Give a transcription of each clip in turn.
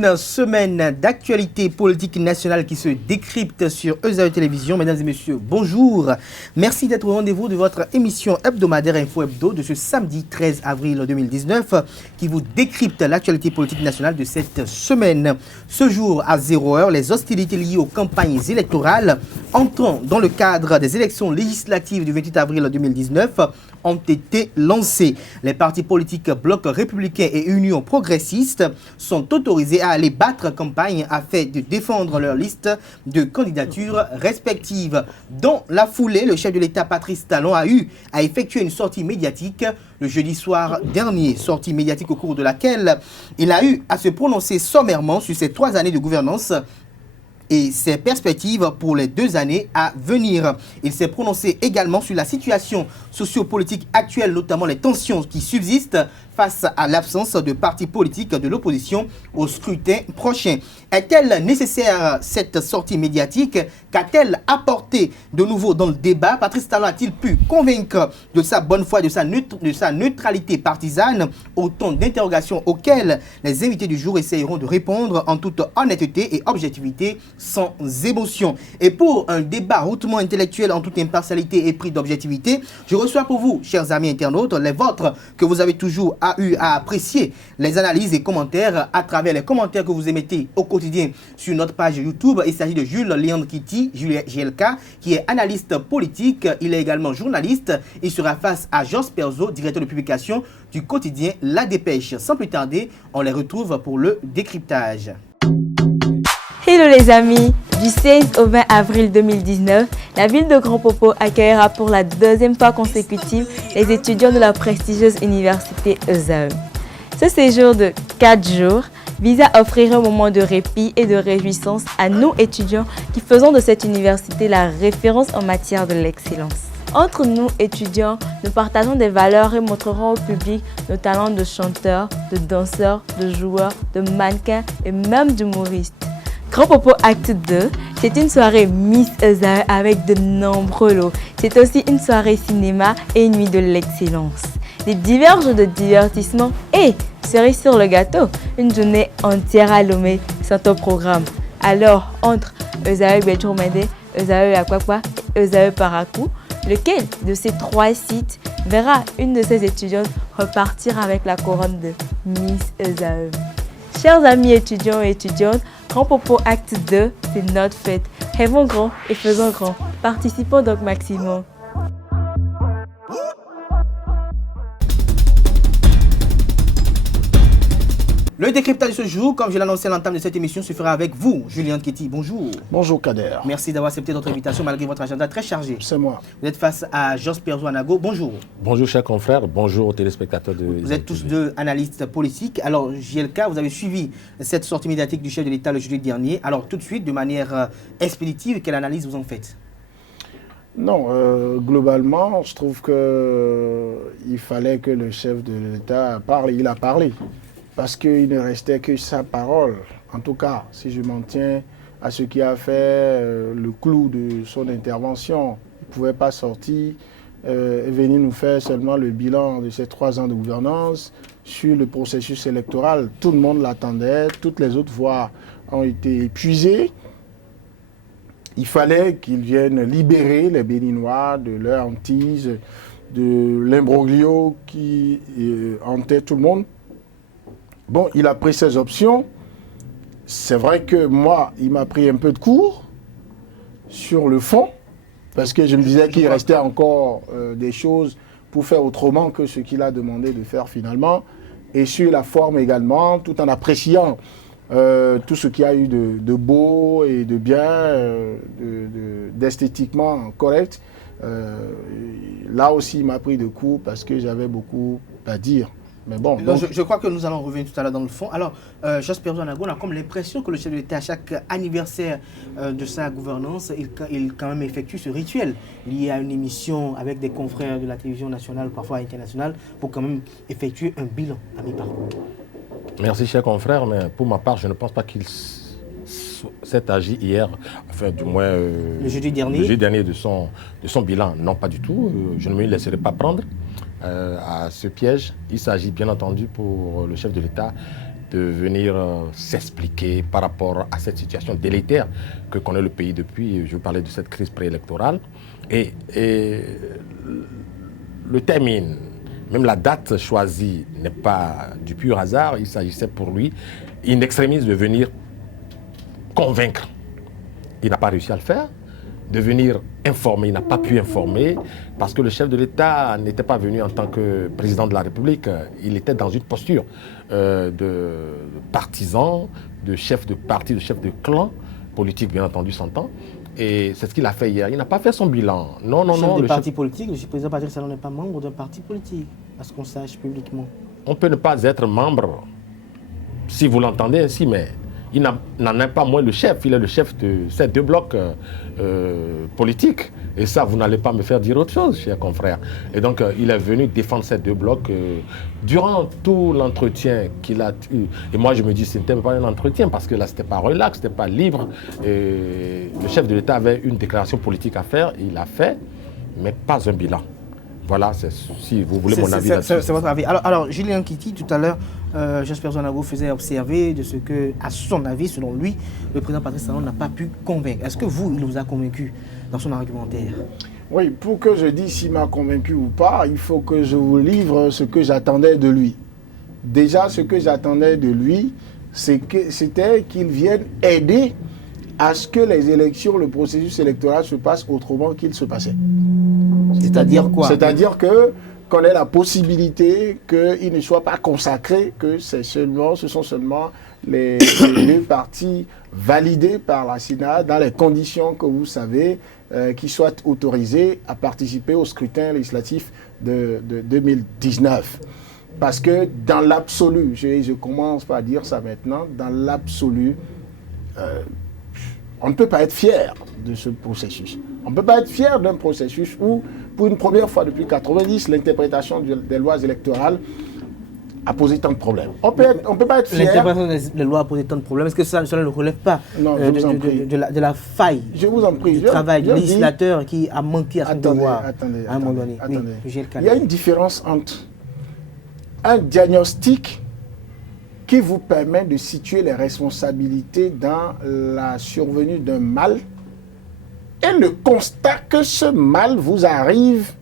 Une semaine d'actualité politique nationale qui se décrypte sur ESAE Télévision. Mesdames et messieurs, bonjour. Merci d'être au rendez-vous de votre émission hebdomadaire Info Hebdo de ce samedi 13 avril 2019 qui vous décrypte l'actualité politique nationale de cette semaine. Ce jour, à 0h, les hostilités liées aux campagnes électorales entrant dans le cadre des élections législatives du 28 avril 2019 ont été lancées. Les partis politiques Bloc républicain et Union progressiste sont autorisés à aller battre campagne afin de défendre leur liste de candidatures respectives. Dans la foulée, le chef de l'État Patrice Talon a effectué une sortie médiatique le jeudi soir dernier, sortie médiatique au cours de laquelle il a eu à se prononcer sommairement sur ces 3 années de gouvernance et ses perspectives pour les 2 années à venir. Il s'est prononcé également sur la situation sociopolitique actuelle, notamment les tensions qui subsistent face à l'absence de partis politiques de l'opposition au scrutin prochain. Est-elle nécessaire cette sortie médiatique? Qu'a-t-elle apporté de nouveau dans le débat? Patrice Talon a-t-il pu convaincre de sa bonne foi, de sa neutralité partisane? Autant d'interrogations auxquelles les invités du jour essayeront de répondre en toute honnêteté et objectivité, sans émotion. Et pour un débat hautement intellectuel en toute impartialité et pris d'objectivité, je reçois pour vous, chers amis internautes, les vôtres que vous avez toujours eu à apprécier les analyses et commentaires à travers les commentaires que vous émettez au quotidien sur notre page YouTube. Il s'agit de Jules Léandre Kitty, JLK, qui est analyste politique. Il est également journaliste. Il sera face à Jos Perzo, directeur de publication du quotidien La Dépêche. Sans plus tarder, on les retrouve pour le décryptage. Hello les amis, du 16 au 20 avril 2019, la ville de Grand Popo accueillera pour la 2e fois consécutive les étudiants de la prestigieuse université ESAE. Ce séjour de 4 jours vise à offrir un moment de répit et de réjouissance à nous étudiants qui faisons de cette université la référence en matière de l'excellence. Entre nous étudiants, nous partageons des valeurs et montrerons au public nos talents de chanteurs, de danseurs, de joueurs, de mannequins et même d'humoristes. Grand Popo Acte 2, c'est une soirée Miss ESAE avec de nombreux lots. C'est aussi une soirée cinéma et une nuit de l'excellence. Des divers jeux de divertissement et, cerise sur le gâteau, une journée entière à Lomé sont au programme. Alors, entre ESAE Béchourmende, ESAE Akwakwa et ESAE Parakou, lequel de ces 3 sites verra une de ses étudiantes repartir avec la couronne de Miss ESAE? Chers amis étudiants et étudiantes, Grand Popo Acte 2, c'est notre fête. Rêvons grand et faisons grand. Participons donc maximum. Le décryptage de ce jour, comme je l'annonçais à l'entame de cette émission, se fera avec vous, Julien Kitty. Bonjour. Bonjour Kader. Merci d'avoir accepté notre invitation malgré votre agenda très chargé. C'est moi. Vous êtes face à Jos Perzo Anago. Bonjour. Bonjour chers confrères, bonjour aux téléspectateurs de... Vous êtes tous 2 analystes politiques. Alors JLK, vous avez suivi cette sortie médiatique du chef de l'État le jeudi dernier. Alors tout de suite, de manière expéditive, quelle analyse vous en faites? Non, globalement, je trouve qu'il fallait que le chef de l'État parle. Il a parlé. Parce qu'il ne restait que sa parole. En tout cas, si je m'en tiens à ce qui a fait le clou de son intervention, il ne pouvait pas sortir et venir nous faire seulement le bilan de ces 3 ans de gouvernance sur le processus électoral. Tout le monde l'attendait, toutes les autres voix ont été épuisées. Il fallait qu'ils viennent libérer les Béninois de leur hantise, de l'imbroglio qui hantait tout le monde. Bon, il a pris ses options. C'est vrai que moi, il m'a pris un peu de cours sur le fond, parce que je me disais qu'il restait encore des choses pour faire autrement que ce qu'il a demandé de faire finalement, et sur la forme également, tout en appréciant tout ce qu'il y a eu de beau et de bien, d'esthétiquement correct. Là aussi, il m'a pris de cours parce que j'avais beaucoup à dire. Mais bon, donc... je crois que nous allons revenir tout à l'heure dans le fond. Alors, Jos Perzo Anago, on a comme l'impression que le chef de l'État, à chaque anniversaire de sa gouvernance, il quand même effectue ce rituel lié à une émission avec des confrères de la télévision nationale, parfois internationale, pour quand même effectuer un bilan à mi-parcours. Merci chers confrères, mais pour ma part, je ne pense pas qu'il s'est agi hier, enfin du moins le jeudi dernier de son bilan. Non, pas du tout. Je ne me laisserai pas prendre à ce piège. Il s'agit bien entendu pour le chef de l'État de venir s'expliquer par rapport à cette situation délétère que connaît le pays depuis, je parlais de cette crise préélectorale, et le termine, même la date choisie n'est pas du pur hasard, il s'agissait pour lui, in extremis, de venir convaincre. Il n'a pas réussi à le faire. De venir informer, il n'a pas pu informer, parce que le chef de l'État n'était pas venu en tant que président de la République, il était dans une posture de partisan, de chef de parti, de chef de clan, politique bien entendu s'entend, et c'est ce qu'il a fait hier. Il n'a pas fait son bilan. Non, non, non. Le parti politique, le président Patrice Talon n'est pas membre d'un parti politique, à ce qu'on sache publiquement. On peut ne pas être membre, si vous l'entendez ainsi, mais il n'en est pas moins le chef. Il est le chef de ces deux blocs politiques. Et ça, vous n'allez pas me faire dire autre chose, chers confrères. Et donc, il est venu défendre ces deux blocs durant tout l'entretien qu'il a eu. Et moi, je me dis, ce n'était pas un entretien, parce que là, ce n'était pas relax, ce n'était pas libre. Et le chef de l'État avait une déclaration politique à faire, il l'a fait, mais pas un bilan. Voilà, si vous voulez mon avis là-dessus. C'est votre avis. Alors, Julien Kiti, tout à l'heure, Jasper Zonabo faisait observer de ce que, à son avis, selon lui, le président Patrice Talon n'a pas pu convaincre. Est-ce que vous, il vous a convaincu dans son argumentaire? Oui, pour que je dise s'il m'a convaincu ou pas, il faut que je vous livre ce que j'attendais de lui. Déjà, ce que j'attendais de lui, c'était qu'il vienne aider à ce que les élections, le processus électoral se passe autrement qu'il se passait. C'est-à-dire quoi? C'est-à-dire qu'on ait la possibilité qu'il ne soit pas consacré, que ce sont seulement les partis validés par la Sénat dans les conditions que vous savez, qui soient autorisés à participer au scrutin législatif de 2019. Parce que dans l'absolu, je commence par dire ça maintenant, dans l'absolu, on ne peut pas être fier de ce processus. On ne peut pas être fier d'un processus où, pour une première fois depuis 1990, l'interprétation des lois électorales a posé tant de problèmes. On ne peut pas être fier. L'interprétation des lois a posé tant de problèmes. Est-ce que ça ne relève pas de la faille du travail du législateur qui a manqué à son devoir à un moment donné? Attendez. Oui, il y a une différence entre un diagnostic qui vous permet de situer les responsabilités dans la survenue d'un mal et le constat que ce mal vous arrive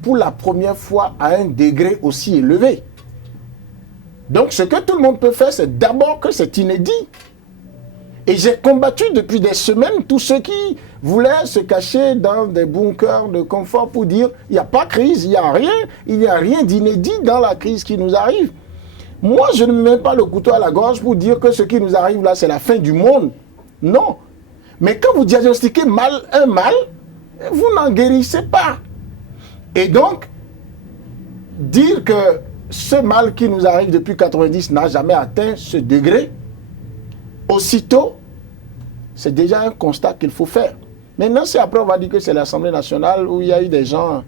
pour la première fois à un degré aussi élevé. Donc ce que tout le monde peut faire, c'est d'abord que c'est inédit. Et j'ai combattu depuis des semaines tous ceux qui voulaient se cacher dans des bunkers de confort pour dire il n'y a pas de crise, il n'y a rien d'inédit dans la crise qui nous arrive. Moi, je ne me mets pas le couteau à la gorge pour dire que ce qui nous arrive là, c'est la fin du monde. Non. Mais quand vous diagnostiquez un mal, vous n'en guérissez pas. Et donc, dire que ce mal qui nous arrive depuis 1990 n'a jamais atteint ce degré, aussitôt, c'est déjà un constat qu'il faut faire. Maintenant, si après on va dire que c'est l'Assemblée nationale où il y a eu des gens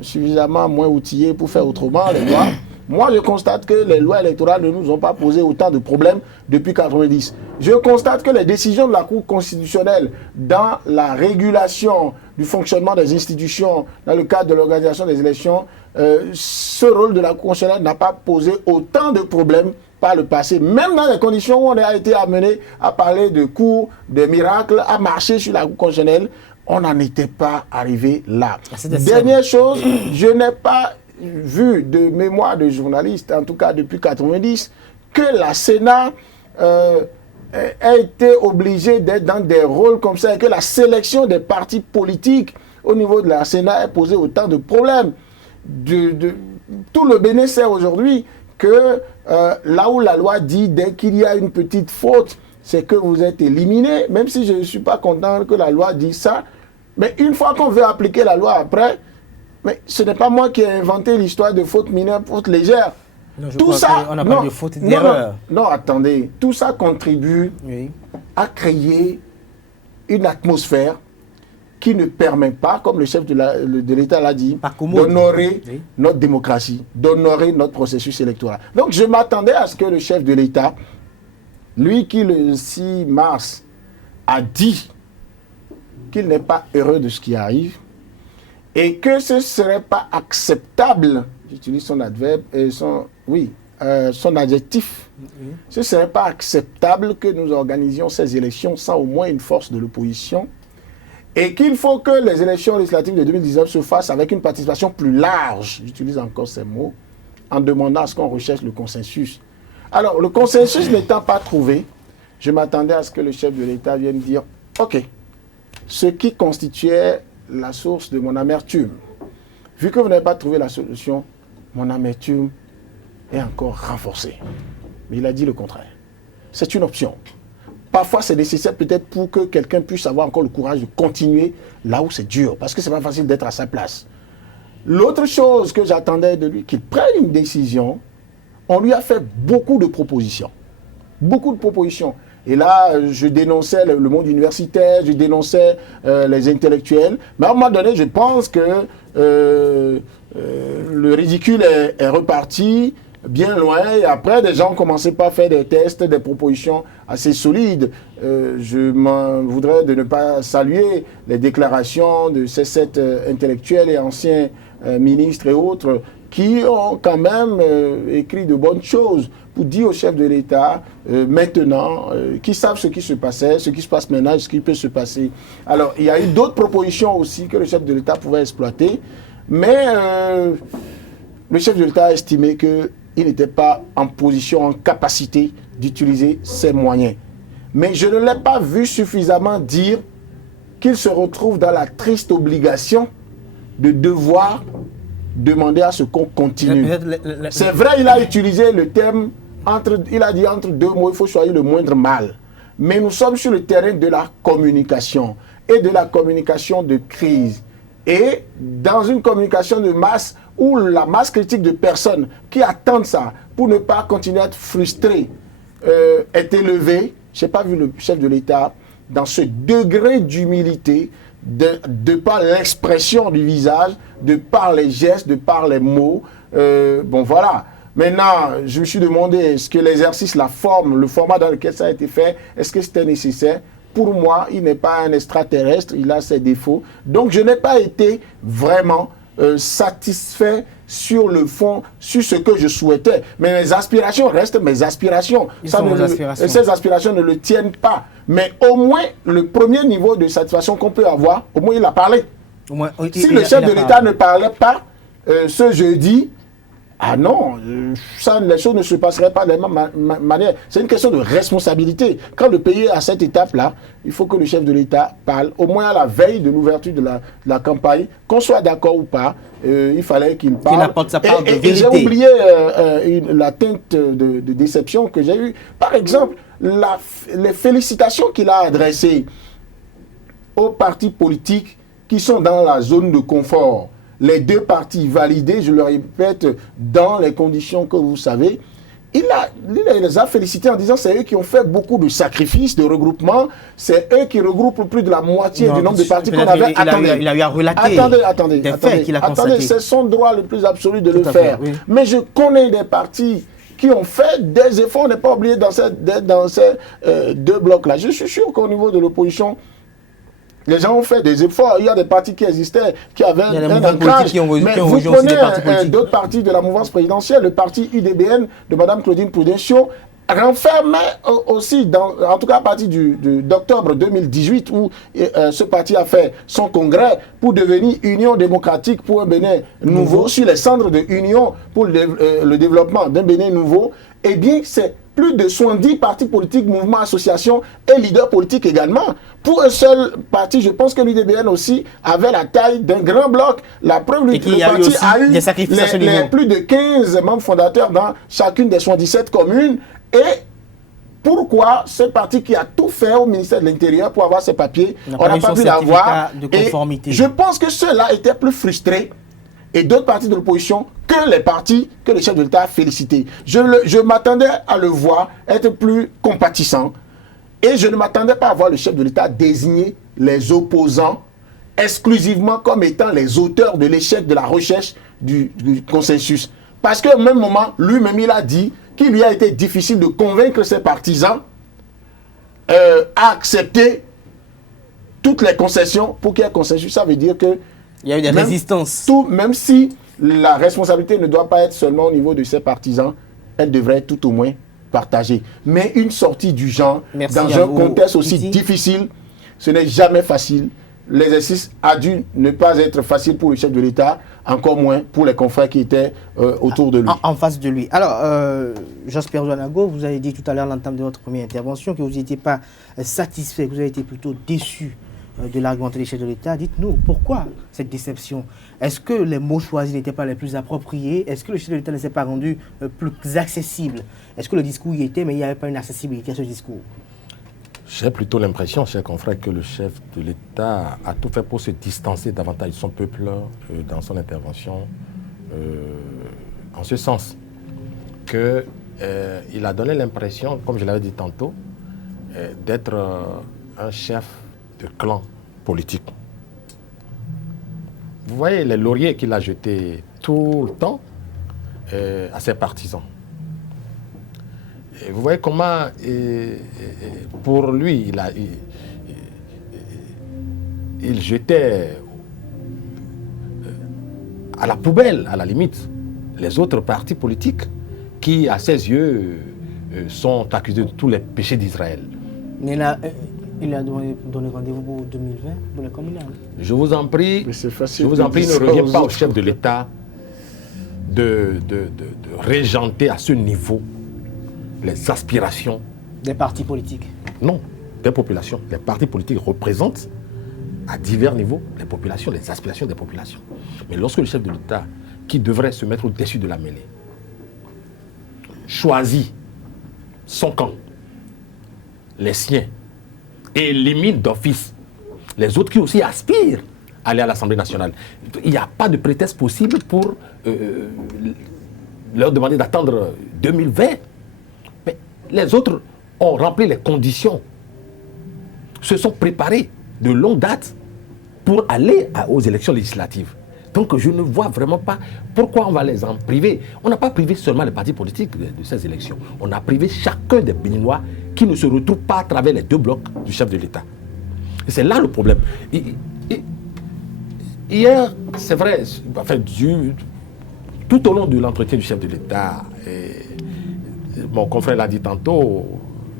suffisamment moins outillés pour faire autrement les lois, moi, je constate que les lois électorales ne nous ont pas posé autant de problèmes depuis 1990. Je constate que les décisions de la Cour constitutionnelle dans la régulation du fonctionnement des institutions, dans le cadre de l'organisation des élections, ce rôle de la Cour constitutionnelle n'a pas posé autant de problèmes par le passé. Même dans les conditions où on a été amené à parler de cours, de miracles, à marcher sur la Cour constitutionnelle, on n'en était pas arrivé là. Dernière chose, je n'ai pas vu de mémoire de journaliste, en tout cas depuis 1990, que la Sénat a été obligée d'être dans des rôles comme ça et que la sélection des partis politiques au niveau de la Sénat ait posé autant de problèmes. Tout le Bénin sait aujourd'hui que là où la loi dit dès qu'il y a une petite faute, c'est que vous êtes éliminé, même si je ne suis pas content que la loi dise ça. Mais une fois qu'on veut appliquer la loi après, mais ce n'est pas moi qui ai inventé l'histoire de faute mineure, faute légère. Non, tout ça, on n'a pas de faute d'erreur. Non, attendez. Tout ça contribue à créer une atmosphère qui ne permet pas, comme le chef de l'État l'a dit, d'honorer notre démocratie, d'honorer notre processus électoral. Donc je m'attendais à ce que le chef de l'État, lui qui le 6 mars a dit qu'il n'est pas heureux de ce qui arrive, et que ce ne serait pas acceptable, j'utilise son adverbe, son adjectif. Ce ne serait pas acceptable que nous organisions ces élections sans au moins une force de l'opposition et qu'il faut que les élections législatives de 2019 se fassent avec une participation plus large, j'utilise encore ces mots, en demandant à ce qu'on recherche le consensus. Alors, le consensus n'étant pas trouvé, je m'attendais à ce que le chef de l'État vienne dire « Ok, ce qui constituait la source de mon amertume, vu que vous n'avez pas trouvé la solution, mon amertume est encore renforcée. » Mais il a dit le contraire. C'est une option. Parfois, c'est nécessaire peut-être pour que quelqu'un puisse avoir encore le courage de continuer là où c'est dur, parce que ce n'est pas facile d'être à sa place. L'autre chose que j'attendais de lui, qu'il prenne une décision, on lui a fait beaucoup de propositions. Beaucoup de propositions. Et là, je dénonçais le monde universitaire, je dénonçais les intellectuels. Mais à un moment donné, je pense que le ridicule est reparti bien loin. Et après, des gens commençaient pas à faire des tests, des propositions assez solides. Je m'en voudrais de ne pas saluer les déclarations de ces 7 intellectuels et anciens ministres et autres qui ont quand même écrit de bonnes choses pour dire au chef de l'État, maintenant, qui savent ce qui se passait, ce qui se passe maintenant, ce qui peut se passer. Alors, il y a eu d'autres propositions aussi que le chef de l'État pouvait exploiter, mais le chef de l'État a estimé qu'il n'était pas en position, en capacité d'utiliser ses moyens. Mais je ne l'ai pas vu suffisamment dire qu'il se retrouve dans la triste obligation de devoir demander à ce qu'on continue. C'est vrai, il a utilisé le terme, il a dit entre deux mots, il faut choisir le moindre mal. Mais nous sommes sur le terrain de la communication et de la communication de crise. Et dans une communication de masse où la masse critique de personnes qui attendent ça pour ne pas continuer à être frustrés est élevée, je n'ai pas vu le chef de l'État dans ce degré d'humilité, de par l'expression du visage, de par les gestes, de par les mots. Bon, voilà. Maintenant, je me suis demandé, est-ce que l'exercice, la forme, le format dans lequel ça a été fait, est-ce que c'était nécessaire? Pour moi, il n'est pas un extraterrestre, il a ses défauts. Donc, je n'ai pas été vraiment satisfait sur le fond, sur ce que je souhaitais. Mais mes aspirations restent mes aspirations. Ces aspirations ne le tiennent pas. Mais au moins, le premier niveau de satisfaction qu'on peut avoir, au moins il a parlé. Si le chef de l'État ne parlait pas ce jeudi, ah non, les choses ne se passeraient pas de la même manière. C'est une question de responsabilité. Quand le pays est à cette étape-là, il faut que le chef de l'État parle, au moins à la veille de l'ouverture de la campagne, qu'on soit d'accord ou pas, il fallait qu'il parle. Qu'il apporte sa part de vérité. Et j'ai oublié la teinte de déception que j'ai eue. Par exemple, les félicitations qu'il a adressées aux partis politiques qui sont dans la zone de confort. Les deux partis validés, je le répète, dans les conditions que vous savez, il les a félicités en disant que c'est eux qui ont fait beaucoup de sacrifices, de regroupements, c'est eux qui regroupent plus de la moitié du nombre de partis qu'on avait. Il a eu à relater des faits qu'il a constatés. Attendez, c'est son droit le plus absolu de le faire. Oui. Mais je connais des partis qui ont fait des efforts, on n'est pas oublié dans ces deux blocs-là. Je suis sûr qu'au niveau de l'opposition, les gens ont fait des efforts. Il y a des partis qui existaient, qui avaient un ancrage. Mais vous prenez d'autres partis de la mouvance présidentielle, le parti UDBN de Mme Claudine Prudencio, renfermait aussi, en tout cas à partir d'octobre 2018, où ce parti a fait son congrès pour devenir Union démocratique pour un Bénin nouveau, sur les cendres de Union pour le développement d'un Bénin nouveau. Eh bien, c'est plus de 70 partis politiques, mouvements, associations et leaders politiques également. Pour un seul parti, je pense que l'UDBN aussi avait la taille d'un grand bloc. La preuve, le parti a eu les plus de 15 membres fondateurs dans chacune des 77 communes. Et pourquoi ce parti qui a tout fait au ministère de l'Intérieur pour avoir ces papiers, on n'a pas pu l'avoir. Je pense que ceux-là étaient plus frustrés et d'autres partis de l'opposition que les partis que le chef de l'État a félicités. Je m'attendais à le voir être plus compatissant et je ne m'attendais pas à voir le chef de l'État désigner les opposants exclusivement comme étant les auteurs de l'échec de la recherche du consensus. Parce qu'au même moment, lui-même, il a dit qu'il lui a été difficile de convaincre ses partisans à accepter toutes les concessions pour qu'il y ait consensus. Ça veut dire que il y a eu des résistances. Même si la responsabilité ne doit pas être seulement au niveau de ses partisans, elle devrait être tout au moins partagée. Mais une sortie du genre, Merci dans à un vous, contexte aussi Iti. difficile, ce n'est jamais facile. L'exercice a dû ne pas être facile pour le chef de l'État, encore moins pour les confrères qui étaient autour de lui. En face de lui. Alors, Jasper Joanago, vous avez dit tout à l'heure, à l'entame de votre première intervention, que vous n'étiez pas satisfait, que vous avez été plutôt déçu de l'argumenté des chefs de l'État. Dites-nous, pourquoi cette déception? Est-ce que les mots choisis n'étaient pas les plus appropriés? Est-ce que le chef de l'État ne s'est pas rendu plus accessible? Est-ce que le discours y était, mais il n'y avait pas une accessibilité à ce discours? J'ai plutôt l'impression, chers confrères, que le chef de l'État a tout fait pour se distancer davantage de son peuple dans son intervention, en ce sens qu'il a donné l'impression, comme je l'avais dit tantôt, d'être un chef de clan politique. Vous voyez les lauriers qu'il a jetés tout le temps à ses partisans. Et vous voyez comment, pour lui, il jetait à la poubelle, à la limite, les autres partis politiques qui, à ses yeux, sont accusés de tous les péchés d'Israël. Mais là, il a donné rendez-vous pour 2020, pour les communales. Je vous en prie, Mais c'est facile je vous de en prie, dire ne ça reviens aux pas au autres. chef de l'État de régenter à ce niveau les aspirations, Des partis politiques. non, des populations. Les partis politiques représentent à divers niveaux les populations, les aspirations des populations. Mais lorsque le chef de l'État, qui devrait se mettre au-dessus de la mêlée, choisit son camp, les siens, et élimine d'office les autres qui aussi aspirent à aller à l'Assemblée nationale, il n'y a pas de prétexte possible pour leur demander d'attendre 2020. Mais les autres ont rempli les conditions, se sont préparés de longue date pour aller aux élections législatives. Donc je ne vois vraiment pas pourquoi on va les en priver. On n'a pas privé seulement les partis politiques de ces élections. On a privé chacun des Béninois qui ne se retrouvent pas à travers les deux blocs du chef de l'État. Et c'est là le problème. Hier, c'est vrai, enfin, tout au long de l'entretien du chef de l'État, mon confrère l'a dit tantôt,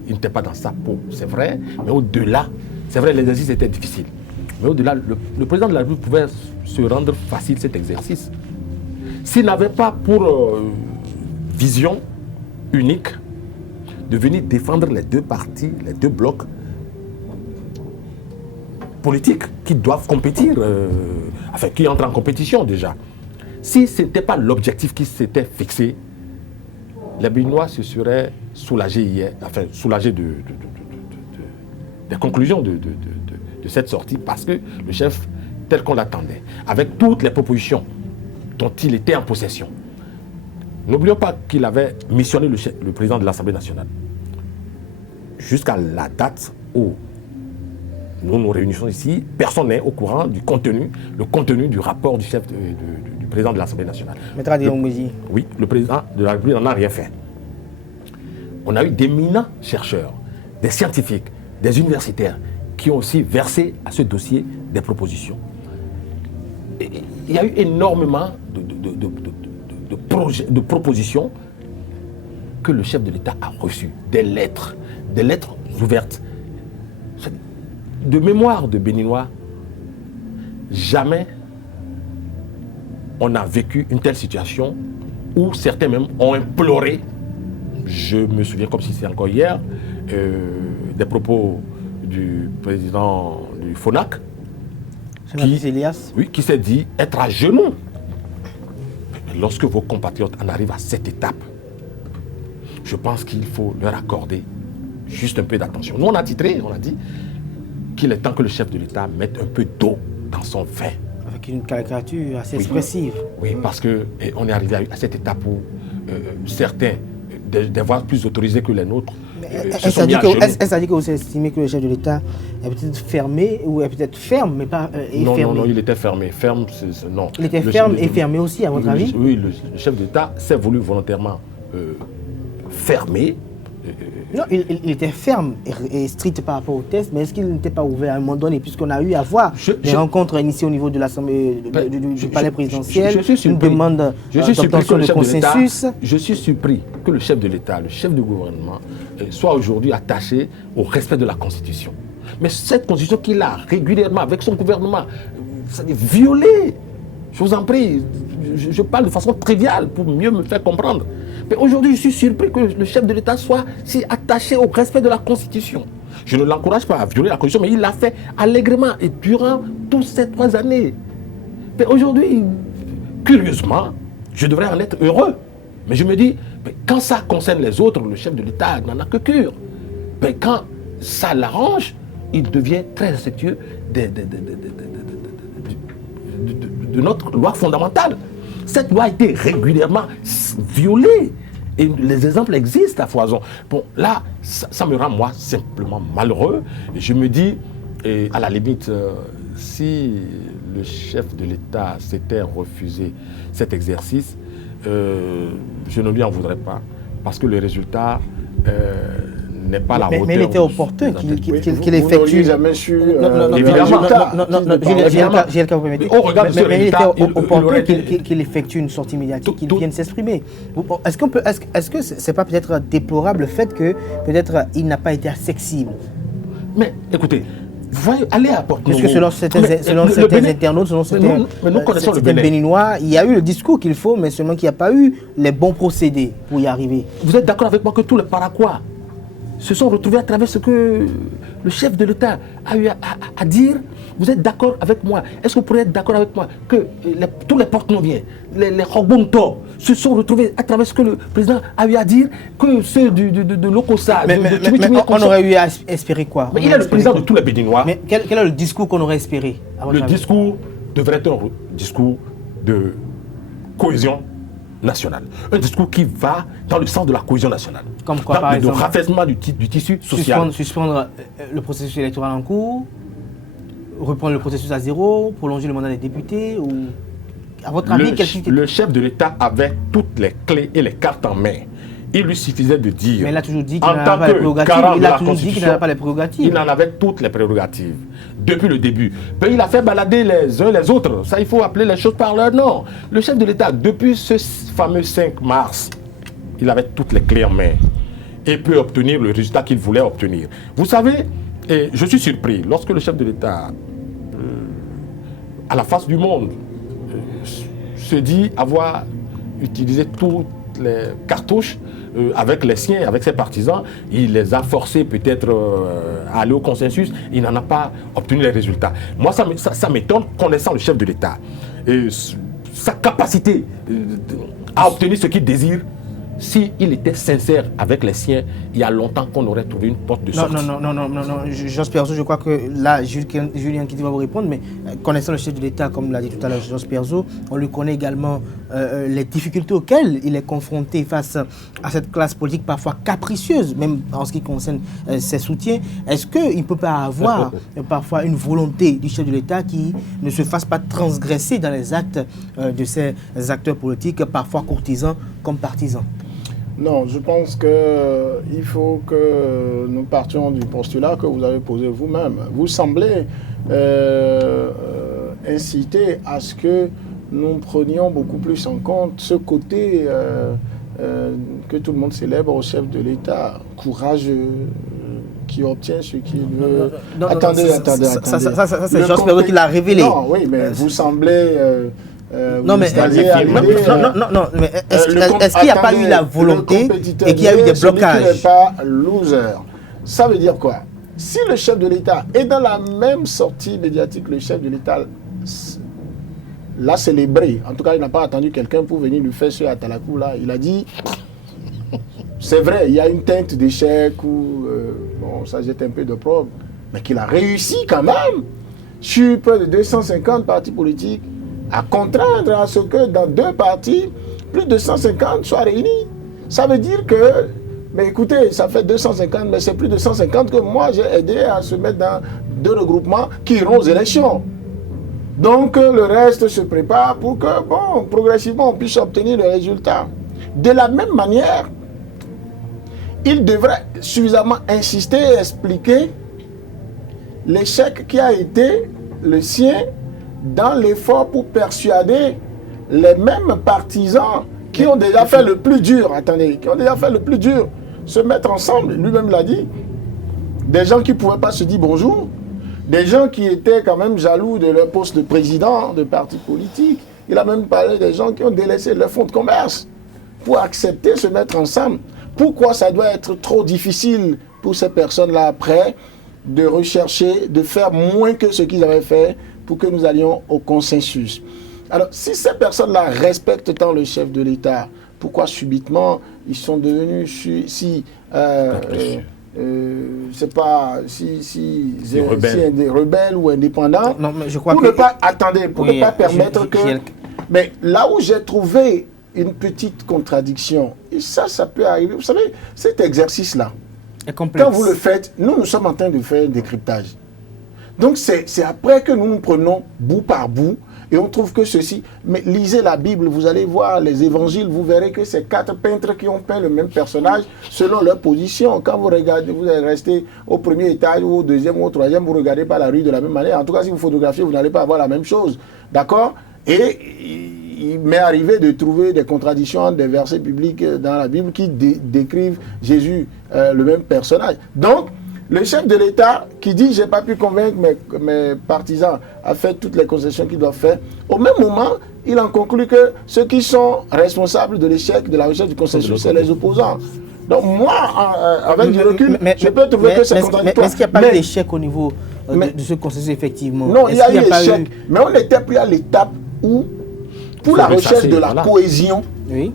il n'était pas dans sa peau, c'est vrai, mais au-delà, c'est vrai, l'exercice était difficile. Mais au-delà, le président de la République pouvait se rendre facile cet exercice. S'il n'avait pas pour vision unique de venir défendre les deux partis, les deux blocs politiques qui doivent compétir, enfin qui entrent en compétition déjà. Si ce n'était pas l'objectif qui s'était fixé, les Béninois se seraient soulagés hier, enfin soulagés des conclusions de cette sortie, parce que le chef, tel qu'on l'attendait, avec toutes les propositions dont il était en possession, n'oublions pas qu'il avait missionné le président de l'Assemblée nationale jusqu'à la date où nous nous réunissons ici, personne n'est au courant du contenu, le contenu du rapport du chef du président de l'Assemblée nationale. Maître Adéon Mouzi. Oui, le président de la République n'en a rien fait. On a eu d'éminents chercheurs, des scientifiques, des universitaires qui ont aussi versé à ce dossier des propositions. Et il y a eu énormément de propositions que le chef de l'État a reçues, des lettres ouvertes. De mémoire de Béninois, jamais on a vécu une telle situation où certains même ont imploré, je me souviens comme si c'était encore hier, des propos du président du FONAC, qui s'est dit être à genoux. Mais lorsque vos compatriotes en arrivent à cette étape, je pense qu'il faut leur accorder juste un peu d'attention. Nous, on a titré, on a dit qu'il est temps que le chef de l'État mette un peu d'eau dans son vin. Avec une caricature assez expressive. Oui, parce qu'on est arrivé à cette étape où certains, des voix plus autorisées que les nôtres, Est-ce à dire que vous estimez que le chef de l'État est peut-être fermé, ou est peut-être ferme, mais pas non, fermé? Non, il était fermé. Ferme, non. Il était ferme et fermé aussi, à votre avis? Oui, le chef d'État s'est voulu volontairement fermer Non, il était ferme et strict par rapport au test, mais est-ce qu'il n'était pas ouvert à un moment donné, puisqu'on a eu à voir des rencontres initiées au niveau de l'Assemblée, du palais présidentiel, une demande d'obtention de consensus. Je suis surpris que le chef de l'État, le chef du gouvernement, soit aujourd'hui attaché au respect de la Constitution. Mais cette Constitution qu'il a régulièrement avec son gouvernement, violée, je vous en prie, je parle de façon triviale pour mieux me faire comprendre. Mais aujourd'hui, je suis surpris que le chef de l'État soit si attaché au respect de la Constitution. Je ne l'encourage pas à violer la Constitution, mais il l'a fait allègrement et durant toutes ces 3 années. Mais aujourd'hui, curieusement, je devrais en être heureux. Mais je me dis, mais quand ça concerne les autres, le chef de l'État n'en a que cure. Mais quand ça l'arrange, il devient très respectueux de notre loi fondamentale. Cette loi a été régulièrement violée. Et les exemples existent à foison. Bon, là, ça me rend, moi, simplement malheureux. Et je me dis, à la limite, si le chef de l'État s'était refusé cet exercice, je ne lui en voudrais pas. Parce que le résultat n'est pas la hauteur. Mais il était opportun qu'il effectue. Au regard de ce résultat, il était opportun qu'il effectue une sortie médiatique, qu'il vienne s'exprimer. Est-ce que c'est pas peut-être déplorable le fait que peut-être il n'a pas été assez cible? Mais écoutez, voyez, allez à Porto Novo. Parce que selon certains internautes, selon certains Béninois, il y a eu le discours qu'il faut, mais seulement qu'il n'y a pas eu les bons procédés pour y arriver. Vous êtes d'accord avec moi que tous les Paraquois se sont retrouvés à travers ce que le chef de l'État a eu à dire? Vous êtes d'accord avec moi? Est-ce que vous pourriez être d'accord avec moi que tous les porte-noviens, les Rogbonto, se sont retrouvés à travers ce que le président a eu à dire, que ceux de l'Okosa, on aurait eu à espérer quoi? Mais il est le président de tous les Béninois. Mais quel est le discours qu'on aurait espéré? Le discours devrait être un discours de cohésion nationale. Un discours qui va dans le sens de la cohésion nationale. Comme quoi, par exemple, de raffermissement du tissu social. Suspendre le processus électoral en cours, reprendre le processus à zéro, prolonger le mandat des députés ou... À votre avis, le chef de l'État avait toutes les clés et les cartes en main. Il lui suffisait de dire... Mais il a toujours dit qu'il n'avait pas les prérogatives. Il a toujours dit qu'il n'avait pas les prérogatives. Il en avait toutes les prérogatives, depuis le début. Mais il a fait balader les uns les autres. Ça, il faut appeler les choses par leur nom. Le chef de l'État, depuis ce fameux 5 mars, il avait toutes les clés en main et peut obtenir le résultat qu'il voulait obtenir. Vous savez, et je suis surpris, lorsque le chef de l'État, à la face du monde, se dit avoir utilisé toutes les cartouches avec les siens, avec ses partisans, il les a forcés peut-être à aller au consensus, il n'en a pas obtenu les résultats. Moi, ça m'étonne, connaissant le chef de l'État, sa capacité à obtenir ce qu'il désire. S'il était sincère avec les siens, il y a longtemps qu'on aurait trouvé une porte de sortie. Non. Jos Perzo, je crois que là, Julien qui va vous répondre, mais connaissant le chef de l'État, comme l'a dit tout à l'heure Jos Perzo, on lui connaît également les difficultés auxquelles il est confronté face à cette classe politique parfois capricieuse, même en ce qui concerne ses soutiens. Est-ce qu'il ne peut pas avoir parfois une volonté du chef de l'État qui ne se fasse pas transgresser dans les actes de ces acteurs politiques, parfois courtisans comme partisans? Non, je pense qu'il faut que nous partions du postulat que vous avez posé vous-même. Vous semblez inciter à ce que nous prenions beaucoup plus en compte ce côté que tout le monde célèbre au chef de l'État, courageux, qui obtient ce qu'il veut. Attendez. Ça c'est Jos Perzo qui l'a révélé. Non, oui, mais vous semblez... non, mais est-ce qu'il n'y a pas eu la volonté et qu'il y a eu des blocages? Celui qui n'est pas loser. Ça veut dire quoi? Si le chef de l'État est dans la même sortie médiatique, le chef de l'État l'a célébré. En tout cas, il n'a pas attendu quelqu'un pour venir lui faire ce Atalakou là. Il a dit, c'est vrai, il y a une teinte d'échec ou bon, ça jette un peu de probe, mais qu'il a réussi quand même sur près de 250 partis politiques à contraindre à ce que dans 2 partis, plus de 150 soient réunis. Ça veut dire que, mais écoutez, ça fait 250, mais c'est plus de 150 que moi j'ai aidé à se mettre dans 2 regroupements qui iront aux élections. Donc le reste se prépare pour que, bon, progressivement, on puisse obtenir le résultat. De la même manière, il devrait suffisamment insister et expliquer l'échec qui a été le sien dans l'effort pour persuader les mêmes partisans qui ont déjà fait le plus dur, se mettre ensemble, lui-même l'a dit. Des gens qui ne pouvaient pas se dire bonjour, des gens qui étaient quand même jaloux de leur poste de président de parti politique. Il a même parlé des gens qui ont délaissé leur fonds de commerce pour accepter se mettre ensemble. Pourquoi ça doit être trop difficile pour ces personnes-là après de rechercher, de faire moins que ce qu'ils avaient fait pour que nous allions au consensus? Alors, si ces personnes-là respectent tant le chef de l'État, pourquoi subitement ils sont devenus des rebelles ou indépendants? Non, mais je crois pour ne pas permettre que... Mais là où j'ai trouvé une petite contradiction, et ça peut arriver, vous savez, cet exercice-là, quand vous le faites, nous sommes en train de faire un décryptage. Donc c'est après que nous nous prenons bout par bout et on trouve que ceci. Mais lisez la Bible, vous allez voir les évangiles, vous verrez que c'est 4 peintres qui ont peint le même personnage selon leur position. Quand vous regardez, vous allez rester au premier étage ou au deuxième ou au troisième, vous ne regardez pas la rue de la même manière. En tout cas, si vous photographiez, vous n'allez pas avoir la même chose. D'accord? Et il m'est arrivé de trouver des contradictions entre des versets bibliques dans la Bible qui décrivent Jésus, le même personnage. Donc, le chef de l'État qui dit « j'ai pas pu convaincre mes partisans à faire toutes les concessions qu'ils doivent faire », au même moment, il en conclut que ceux qui sont responsables de l'échec de la recherche du consensus, c'est les opposants. Donc moi, avec du recul, je peux trouver que c'est contradictoire. Mais est-ce qu'il n'y a pas eu d'échec au niveau de ce consensus, effectivement? Non, il y a eu échec, mais on n'était plus à l'étape où, pour la recherche de la cohésion,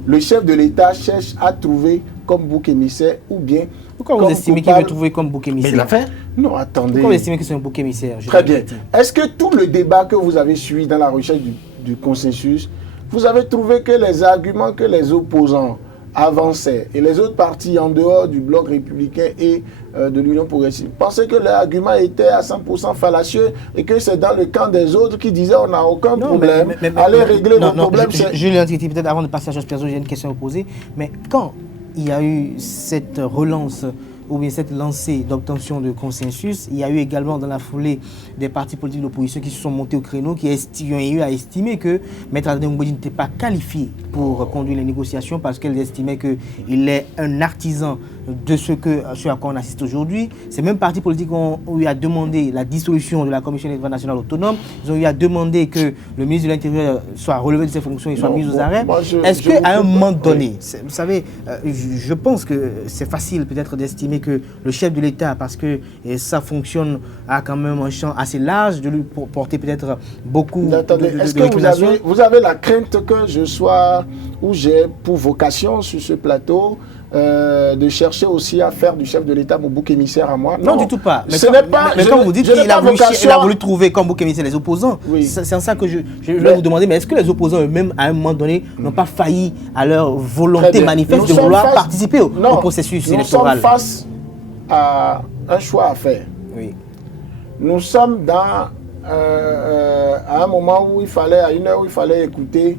le chef de l'État cherche à trouver comme bouc émissaire ou bien... Pourquoi vous estimez qu'il veut trouver comme bouc émissaire? Mais il l'a fait. Non, attendez. Pourquoi vous estimez que c'est un bouc émissaire? Très bien. Est-ce que tout le débat que vous avez suivi dans la recherche du consensus, vous avez trouvé que les arguments que les opposants avançaient et les autres partis en dehors du bloc républicain et de l'Union progressive pensaient que leurs arguments étaient à 100% fallacieux et que c'est dans le camp des autres qui disaient on n'a aucun problème, allez régler nos problèmes. Julien, peut-être avant de passer à Jos Perzo, j'ai une question à vous poser. Mais quand il y a eu cette relance ou bien cette lancée d'obtention de consensus, il y a eu également dans la foulée des partis politiques d'opposition qui se sont montés au créneau, qui ont eu à estimer que Maître Adrien Mbodji n'était pas qualifié pour conduire les négociations parce qu'elles estimaient qu'il est un artisan de ce à quoi on assiste aujourd'hui. Ces mêmes partis politiques ont eu à demander la dissolution de la Commission électorale nationale autonome. Ils ont eu à demander que le ministre de l'Intérieur soit relevé de ses fonctions et soit mis aux arrêts. Est-ce qu'à un moment donné, vous savez, je pense que c'est facile peut-être d'estimer que le chef de l'État, parce que ça fonctionne, a quand même un champ assez large, de lui porter peut-être beaucoup est-ce que vous avez la crainte que je sois, ou j'ai pour vocation sur ce plateau, de chercher aussi à faire du chef de l'État mon bouc émissaire à moi? Non, du tout pas. Mais quand vous dites qu'il a voulu trouver comme bouc émissaire les opposants, c'est en ça que je vais vous demander, mais est-ce que les opposants eux-mêmes, à un moment donné, n'ont pas failli à leur volonté manifeste de vouloir participer au processus électoral? Nous sommes face à un choix à faire. Oui. Nous sommes à un moment où à une heure où il fallait écouter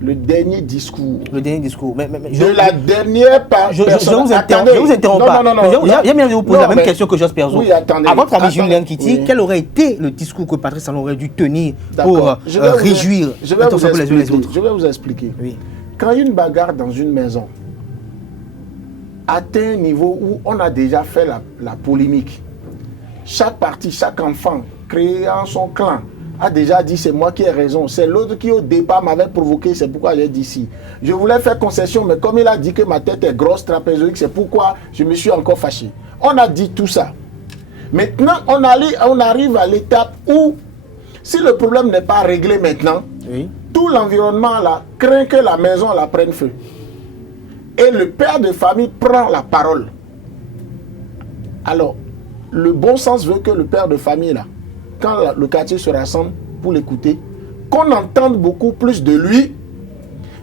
le dernier discours. Le dernier discours. La dernière personne. Je vous interromps pas. J'aime bien vous poser la même question que Jos Perzo. Oui, attendez. À votre avis, Julien Kitty, quel aurait été le discours que Patrice Talon aurait dû tenir pour réjouir les autres? Je vais vous expliquer. Oui. Quand une bagarre dans une maison atteint un niveau où on a déjà fait la polémique, chaque parti, chaque enfant, créant son clan, a déjà dit c'est moi qui ai raison, c'est l'autre qui au départ m'avait provoqué, c'est pourquoi j'ai dit si. Je voulais faire concession, mais comme il a dit que ma tête est grosse, trapézoïque, c'est pourquoi je me suis encore fâché. On a dit tout ça. Maintenant, on arrive à l'étape où, si le problème n'est pas réglé maintenant, tout l'environnement là craint que la maison la prenne feu. Et le père de famille prend la parole. Alors, le bon sens veut que le père de famille là, quand le quartier se rassemble pour l'écouter, qu'on entende beaucoup plus de lui,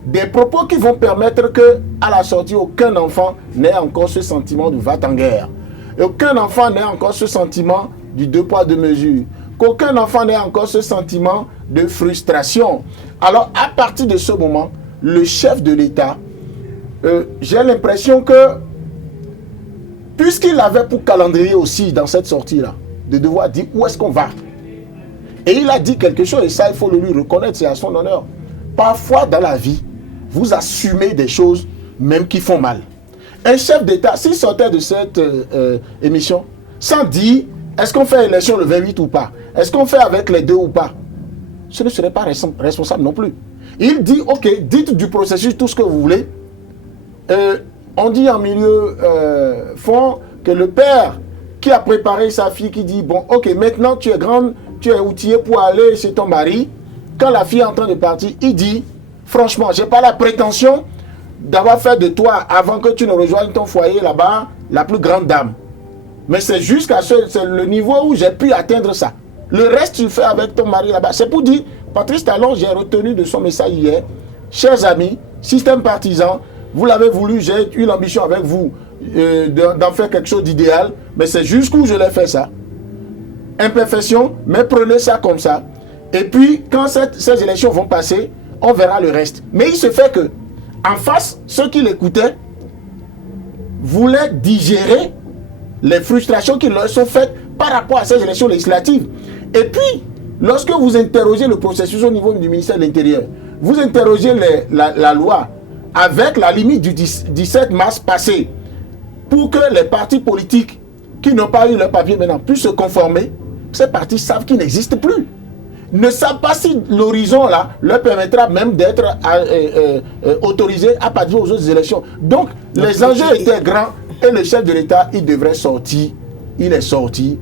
des propos qui vont permettre que, à la sortie, aucun enfant n'ait encore ce sentiment de va-t-en-guerre. Et aucun enfant n'ait encore ce sentiment du 2 poids 2 mesures. Qu'aucun enfant n'ait encore ce sentiment de frustration. Alors, à partir de ce moment, le chef de l'État, j'ai l'impression que puisqu'il avait pour calendrier aussi dans cette sortie-là, de devoir dire où est-ce qu'on va. Et il a dit quelque chose, et ça il faut le lui reconnaître, c'est à son honneur. Parfois dans la vie, vous assumez des choses même qui font mal. Un chef d'État, s'il sortait de cette émission, sans dire, est-ce qu'on fait élection le 28 ou pas? Est-ce qu'on fait avec les deux ou pas? Ce ne serait pas responsable non plus. Il dit, ok, dites du processus tout ce que vous voulez. On dit en milieu fond que le père qui a préparé sa fille, qui dit, bon, ok, maintenant tu es grande, tu es outillée pour aller chez ton mari. Quand la fille est en train de partir, il dit, franchement, je n'ai pas la prétention d'avoir fait de toi, avant que tu ne rejoignes ton foyer là-bas, la plus grande dame. Mais c'est jusqu'à c'est le niveau où j'ai pu atteindre ça. Le reste, tu fais avec ton mari là-bas. C'est pour dire, Patrice Talon, j'ai retenu de son message hier, chers amis, système partisan, vous l'avez voulu, j'ai eu l'ambition avec vous d'en faire quelque chose d'idéal, mais c'est jusqu'où je l'ai fait ça. Imperfection, mais prenez ça comme ça. Et puis, quand ces élections vont passer, on verra le reste. Mais il se fait que, en face, ceux qui l'écoutaient voulaient digérer les frustrations qui leur sont faites par rapport à ces élections législatives. Et puis, lorsque vous interrogez le processus au niveau du ministère de l'Intérieur, vous interrogez la loi avec la limite du 17 mars passé pour que les partis politiques qui n'ont pas eu leur papier maintenant puissent se conformer. Ces partis savent qu'ils n'existent plus. Ne savent pas si l'horizon là leur permettra même d'être autorisés à participer aux autres élections. Donc les enjeux étaient grands et le chef de l'État, il devrait sortir. Il est sorti.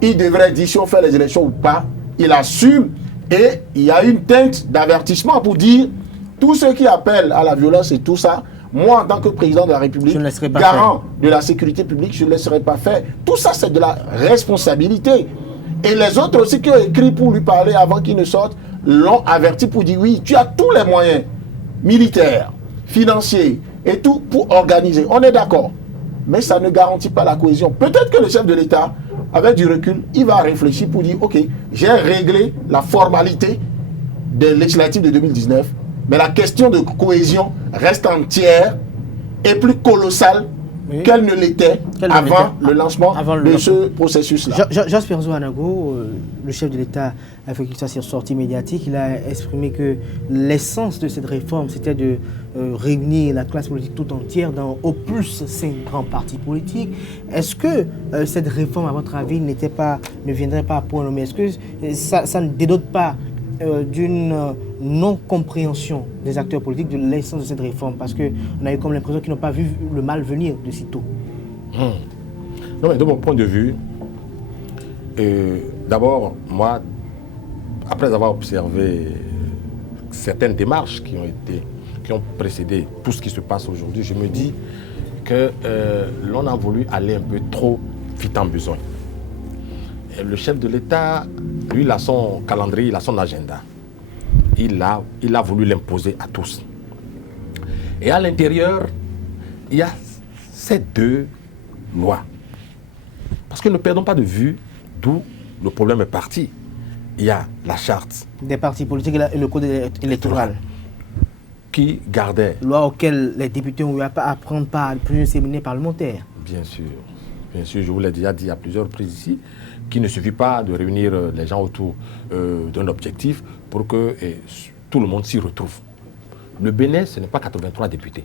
Il devrait dire si on fait les élections ou pas. Il assume et il y a une teinte d'avertissement pour dire tous ceux qui appellent à la violence et tout ça, moi en tant que président de la République, garant de la sécurité publique, je ne laisserai pas faire. Tout ça c'est de la responsabilité. Et les autres aussi qui ont écrit pour lui parler avant qu'il ne sorte, l'ont averti pour dire oui, tu as tous les moyens militaires, financiers et tout pour organiser. On est d'accord. Mais ça ne garantit pas la cohésion. Peut-être que le chef de l'État, avec du recul, il va réfléchir pour dire ok, j'ai réglé la formalité des législatives de 2019, mais la question de cohésion reste entière et plus colossale qu'elle ne l'était avant le lancement de ce processus-là. Jasper Zouanago, le chef de l'État, a fait sa sortie médiatique. Il a exprimé que l'essence de cette réforme, c'était de réunir la classe politique tout entière dans au plus 5 grands partis politiques. Est-ce que cette réforme, à votre avis, ne viendrait pas à point nommé? Est-ce que ça ne dénote pas d'une non-compréhension des acteurs politiques de l'essence de cette réforme, parce qu'on a eu comme l'impression qu'ils n'ont pas vu le mal venir de si tôt. Non, mais de mon point de vue, d'abord, moi, après avoir observé certaines démarches qui ont précédé tout ce qui se passe aujourd'hui, je me dis que l'on a voulu aller un peu trop vite en besoin. Le chef de l'État, lui, il a son calendrier, il a son agenda. Il a voulu l'imposer à tous. Et à l'intérieur, il y a ces deux lois. Parce que ne perdons pas de vue d'où le problème est parti. Il y a la charte des partis politiques et le code électoral qui gardait... Loi auquel les députés ont eu à prendre part plusieurs séminaires parlementaires. Bien sûr, je vous l'ai déjà dit à plusieurs reprises ici, qu'il ne suffit pas de réunir les gens autour d'un objectif pour que tout le monde s'y retrouve. Le Bénin, ce n'est pas 83 députés.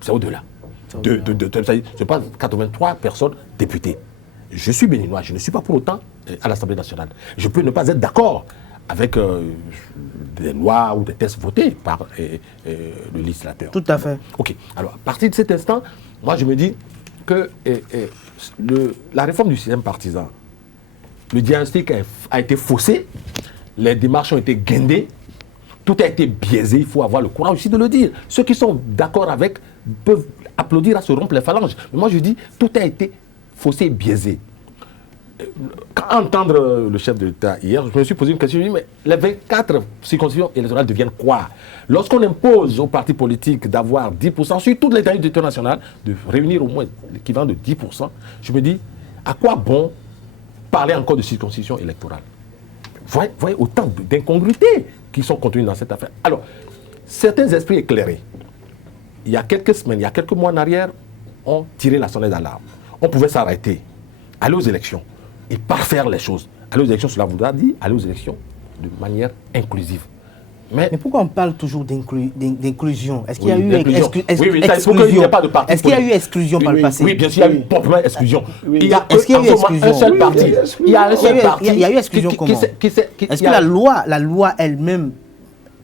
C'est au-delà. Ce n'est pas 83 personnes députées. Je suis béninois, je ne suis pas pour autant à l'Assemblée nationale. Je peux ne pas être d'accord avec des lois ou des textes votés par le législateur. Tout à fait. Ok. Alors, à partir de cet instant, moi je me dis que la réforme du système partisan, le diagnostic a été faussé, les démarches ont été guindées, tout a été biaisé, il faut avoir le courage aussi de le dire. Ceux qui sont d'accord avec peuvent applaudir à se rompre les phalanges. Mais moi je dis, tout a été faussé, biaisé. Quand entendre le chef de l'État hier, je me suis posé une question, je me dis, mais les 24 circonscriptions électorales deviennent quoi? Lorsqu'on impose aux partis politiques d'avoir 10% sur toutes les dernières du territoire national, de réunir au moins l'équivalent de 10%, je me dis, à quoi bon parler encore de circonscription électorale? Voyez autant d'incongruités qui sont contenues dans cette affaire. Alors, certains esprits éclairés, il y a quelques semaines, il y a quelques mois en arrière, ont tiré la sonnette d'alarme. On pouvait s'arrêter, aller aux élections et parfaire les choses. Aller aux élections, cela voudra dire aller aux élections de manière inclusive. Mais pourquoi on parle toujours d'inclusion? Est-ce qu'il y a eu exclusion? Est-ce qu'il y a eu exclusion par le passé? Oui, bien sûr, il y a eu proprement exclusion. Il y a Est-ce qu'il y a eu exclusion? un seul parti. Il y a un seul parti. Il y a eu exclusion comment? Est-ce que la loi elle-même,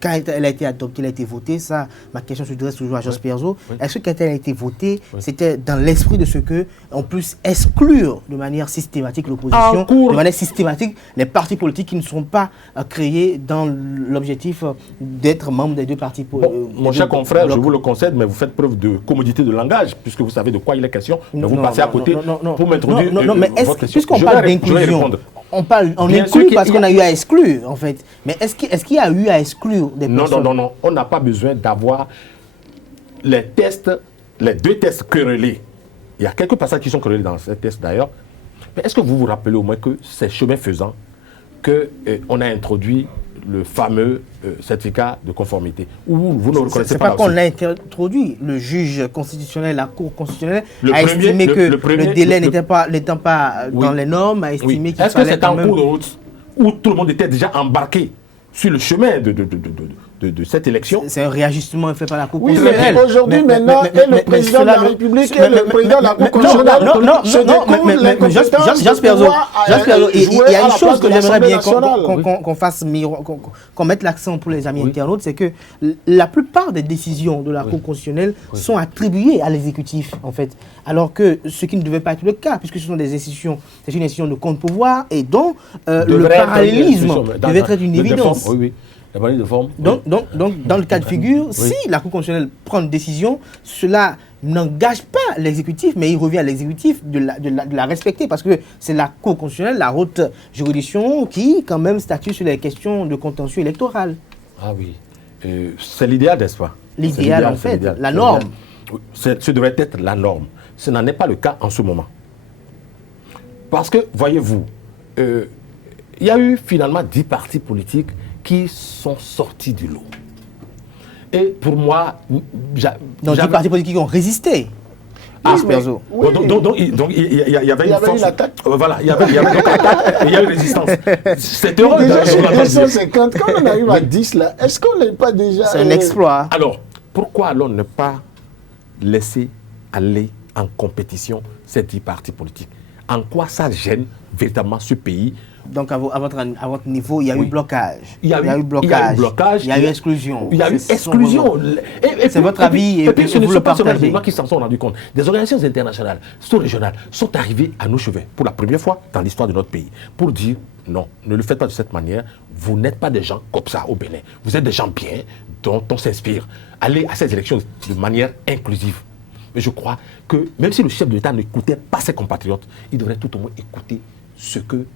quand elle a été adoptée, elle a été votée, ça, ma question se dresse toujours à Jos Perzo. Oui. Est-ce que quand elle a été votée, c'était dans l'esprit de ce qu'on puisse exclure de manière systématique l'opposition, de manière systématique les partis politiques qui ne sont pas créés dans l'objectif d'être membre des deux partis politiques? Mon cher confrère, je vous le concède, mais vous faites preuve de commodité de langage, puisque vous savez de quoi il est question, mais vous passez à côté pour m'introduire votre question. Puisqu'on parle d'inclusion, on inclut parce qu'on a eu à exclure, en fait. Mais est-ce qu'il y a eu à exclure des personnes? Non. On n'a pas besoin d'avoir les tests, les deux tests querellés. Il y a quelques passages qui sont querellés dans ces tests d'ailleurs. Mais est-ce que vous vous rappelez au moins que c'est chemin faisant qu'on a introduit le fameux certificat de conformité? Ou vous ne reconnaissez pas? C'est pas qu'on l'a introduit. Le juge constitutionnel, la Cour constitutionnelle a estimé que le délai n'étant pas dans les normes, a estimé qu'il fallait. Est-ce que c'est en cours de route où tout le monde était déjà embarqué sur le chemin de cette élection? C'est un réajustement fait par la Cour constitutionnelle. Oui, aujourd'hui, maintenant, le président de la République et le président de la Cour constitutionnelle se découvrent les compétences de pouvoir il y a une chose que j'aimerais bien qu'on fasse, qu'on mette l'accent pour les amis internautes, c'est que la plupart des décisions de la Cour constitutionnelle sont attribuées à l'exécutif, en fait. Alors que ce qui ne devait pas être le cas, puisque ce sont des institutions, c'est une institution de contre-pouvoir et dont le parallélisme devait être une évidence. Donc, dans le cas de figure, si la Cour constitutionnelle prend une décision, cela n'engage pas l'exécutif, mais il revient à l'exécutif de la respecter, parce que c'est la Cour constitutionnelle, la haute juridiction, qui quand même statue sur les questions de contentieux électoral. Ah oui, c'est l'idéal, n'est-ce pas? L'idéal, en fait, la norme. Ce devrait être la norme. Ce n'en est pas le cas en ce moment. Parce que, voyez-vous, il y a eu finalement 10 partis politiques qui sont sortis du lot. Et pour moi... Donc 10 partis politiques qui ont résisté. Donc il y avait une attaque. Voilà, il y avait une attaque et il y a eu résistance. C'est heureux. Déjà sur 250, quand on arrive à 10 là, est-ce qu'on n'est pas déjà... C'est un exploit. Alors, pourquoi alors ne pas laisser aller en compétition ces 10 partis politiques? En quoi ça gêne véritablement ce pays? Donc à votre niveau, il y a eu blocage. Il y a eu blocage. Il y a eu exclusion. Il y a eu exclusion. C'est votre avis et puis ce ne vous sont le pas seulement partagez. les qui s'en sont rendus compte. Des organisations internationales, sous-régionales, sont arrivées à nos cheveux pour la première fois dans l'histoire de notre pays pour dire non, ne le faites pas de cette manière. Vous n'êtes pas des gens comme ça au Bénin. Vous êtes des gens bien dont on s'inspire. Allez à ces élections de manière inclusive. Mais je crois que même si le chef de l'État n'écoutait pas ses compatriotes, il devrait tout au moins écouter ce que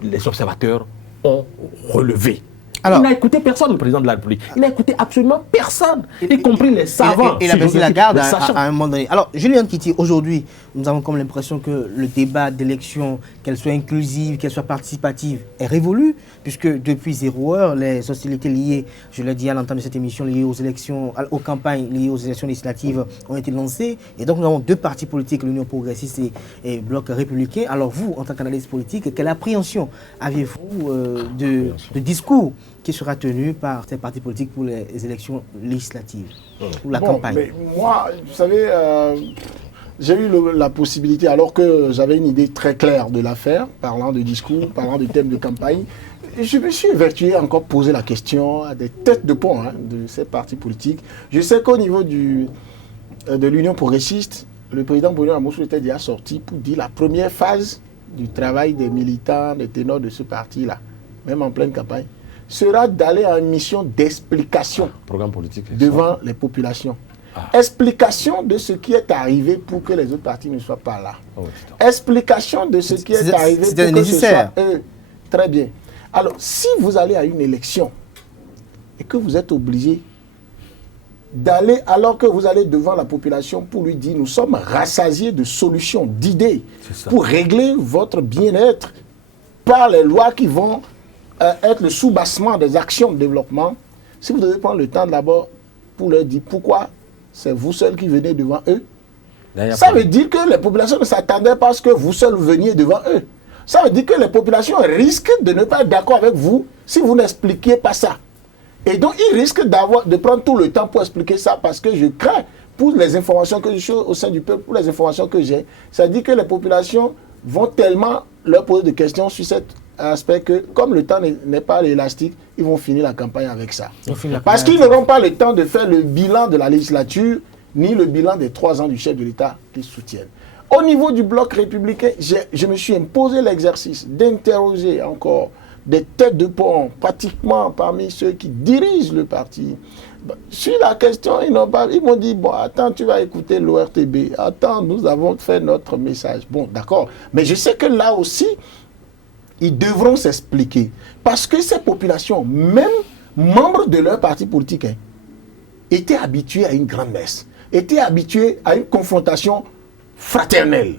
les observateurs ont relevé. Alors, il n'a écouté personne, le président de la République. Il n'a écouté absolument personne, y compris les savants. Et la baissé la garde à un moment donné. Alors, Julien Kiti, aujourd'hui, nous avons comme l'impression que le débat d'élection, qu'elle soit inclusive, qu'elle soit participative, est révolu, puisque depuis 0 heure, les hostilités liées, je l'ai dit à l'entame de cette émission, liées aux élections, aux campagnes liées aux élections législatives ont été lancées. Et donc, nous avons 2 partis politiques, l'Union progressiste et Bloc républicain. Alors, vous, en tant qu'analyste politique, quelle appréhension avez-vous de discours qui sera tenu par ces partis politiques pour les élections législatives, pour la campagne? Mais moi, vous savez, j'ai eu la possibilité, alors que j'avais une idée très claire de l'affaire, parlant de discours, parlant de thèmes de campagne, je me suis évertué à encore poser la question à des têtes de pont de ces partis politiques. Je sais qu'au niveau de l'Union progressiste, le président Bruno Amoussou était déjà sorti pour dire la première phase du travail des militants, des ténors de ce parti-là, même en pleine campagne, sera d'aller à une mission d'explication devant les populations. Explication de ce qui est arrivé pour que les autres partis ne soient pas là. Explication de ce qui est arrivé pour que ce soit eux. Très bien. Alors, si vous allez à une élection et que vous êtes obligé d'aller, alors que vous allez devant la population pour lui dire, nous sommes rassasiés de solutions, d'idées pour régler votre bien-être par les lois qui vont être le soubassement des actions de développement, si vous devez prendre le temps d'abord pour leur dire pourquoi c'est vous seuls qui venez devant eux, Ça veut dire que les populations ne s'attendaient pas à ce que vous seul veniez devant eux. Ça veut dire que les populations risquent de ne pas être d'accord avec vous si vous n'expliquiez pas ça. Et donc, ils risquent de prendre tout le temps pour expliquer ça parce que je crains, pour les informations que je suis au sein du peuple, pour les informations que j'ai, ça dit que les populations vont tellement leur poser des questions sur cet aspect que, comme le temps n'est pas élastique, ils vont finir la campagne avec ça. Parce qu'ils n'auront pas le temps de faire le bilan de la législature, ni le bilan des 3 ans du chef de l'État qu'ils soutiennent. Au niveau du bloc républicain, je me suis imposé l'exercice d'interroger encore des têtes de pont, pratiquement parmi ceux qui dirigent le parti. Sur la question, ils m'ont dit, bon, attends, tu vas écouter l'ORTB. Attends, nous avons fait notre message. Bon, d'accord. Mais je sais que là aussi, ils devront s'expliquer. Parce que ces populations, même membres de leur parti politique, étaient habitués à une grande messe, étaient habitués à une confrontation fraternelle.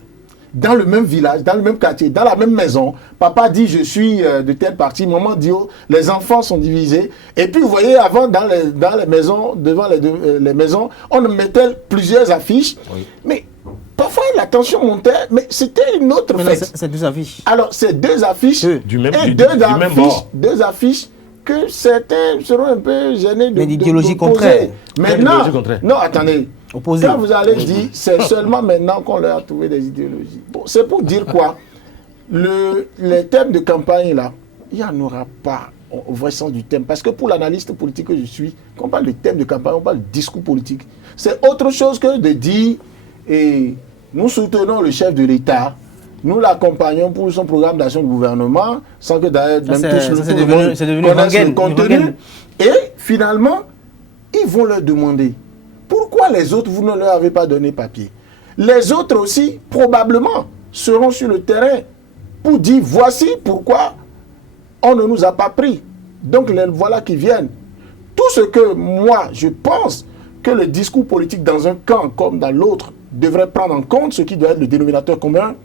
Dans le même village, dans le même quartier, dans la même maison, papa dit je suis de tel parti, maman dit oh, les enfants sont divisés. Et puis vous voyez, avant dans les maisons, devant les maisons, on mettait plusieurs affiches. Oui. Mais parfois la tension montait, mais c'était une autre fête. C'est 2 affiches. Alors c'est 2 affiches deux affiches que certains seront un peu gênés de d'idéologie contraire. Maintenant, non attendez. Opposé. Quand vous allez dire, c'est seulement maintenant qu'on leur a trouvé des idéologies. Bon, c'est pour dire quoi? Les thèmes de campagne, là, il n'y en aura pas au vrai sens du thème. Parce que pour l'analyste politique que je suis, quand on parle de thème de campagne, on parle de discours politique. C'est autre chose que de dire, et nous soutenons le chef de l'État, nous l'accompagnons pour son programme d'action de gouvernement, sans que d'ailleurs même tous le connaissent le contenu. Et finalement, ils vont leur demander, pourquoi les autres, vous ne leur avez pas donné papier? Les autres aussi, probablement, seront sur le terrain pour dire, voici pourquoi on ne nous a pas pris. Donc, les voilà qui viennent. Tout ce que moi, je pense que le discours politique dans un camp comme dans l'autre devrait prendre en compte, ce qui doit être le dénominateur commun,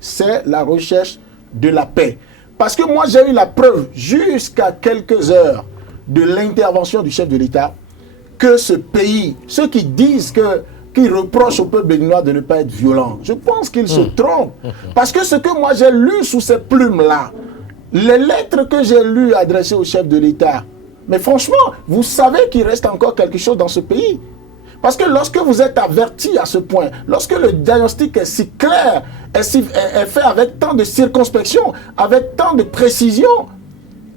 c'est la recherche de la paix. Parce que moi, j'ai eu la preuve, jusqu'à quelques heures de l'intervention du chef de l'État, que ce pays, ceux qui disent qu'ils reprochent au peuple béninois de ne pas être violent, je pense qu'ils se trompent. Parce que ce que moi j'ai lu sous ces plumes-là, les lettres que j'ai lues adressées au chef de l'État, mais franchement, vous savez qu'il reste encore quelque chose dans ce pays. Parce que lorsque vous êtes averti à ce point, lorsque le diagnostic est si clair, est fait avec tant de circonspection, avec tant de précision,